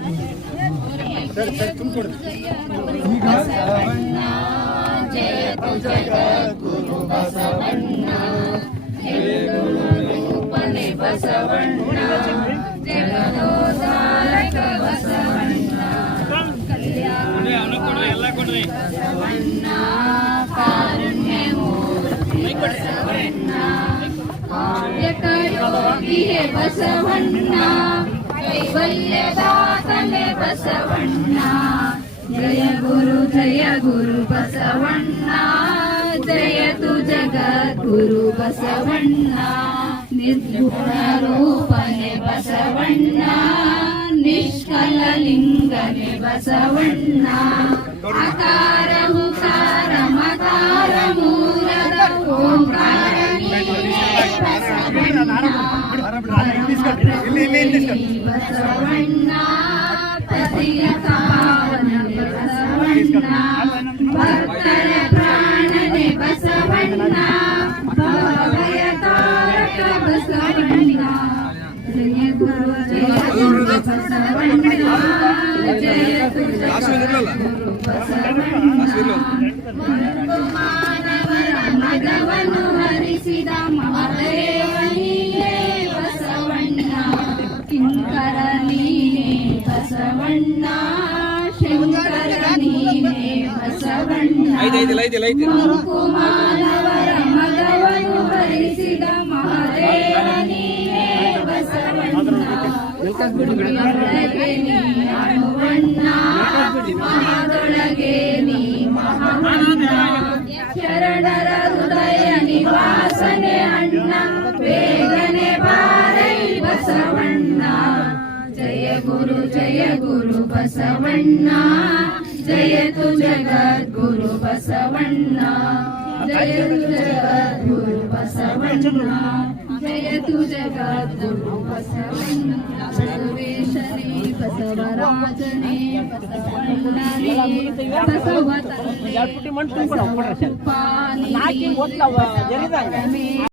ಬಸವಣ್ಣ ಜಗದೋದಾಯಕ ಬಸವಣ್ಣ ಬಸವಣ್ಣ ಕಾರುಣ್ಯ ಮೂರ್ತಿ ಬಸವಣ್ಣ ಕಾಯಕ ಯೋಗಿಯೇ ಬಸವಣ್ಣ ಕೈವಲ್ಯದಾತನೆ ಬಸವಣ್ಣ ಜಯ ಗುರು ಜಯ ಗುರು ಬಸವಣ್ಣ ಜಯತು ಜಗದ್ಗುರು ಬಸವಣ್ಣ ನಿರ್ಗುಣ ರೂಪನೆ ಬಸವಣ್ಣ ನಿಷ್ಕಲ ಲಿಂಗನೆ ಬಸವಣ್ಣ ಅಕಾರವು ಮಾನವರ ಮದವನ್ನು ಹರಿಸಿದ ಮಾ ಬಸವಣ್ಣ ಶಂಕರ ಬಸವಣ್ಣ ಕುಮಾರವರ ಮಗವನ್ನು ಮಹಾದೇವ ಬಸವಣ್ಣ ಮಹಾದೊಳಗೆ ನೀ ಶರಣರ जय गुरु जय गुरु बसवण्णा जय तु जगद्गुरु बसवण्णा जय तु जगद्गुरु बसवण्णा जय तु जगद्गुरु बसवण्णा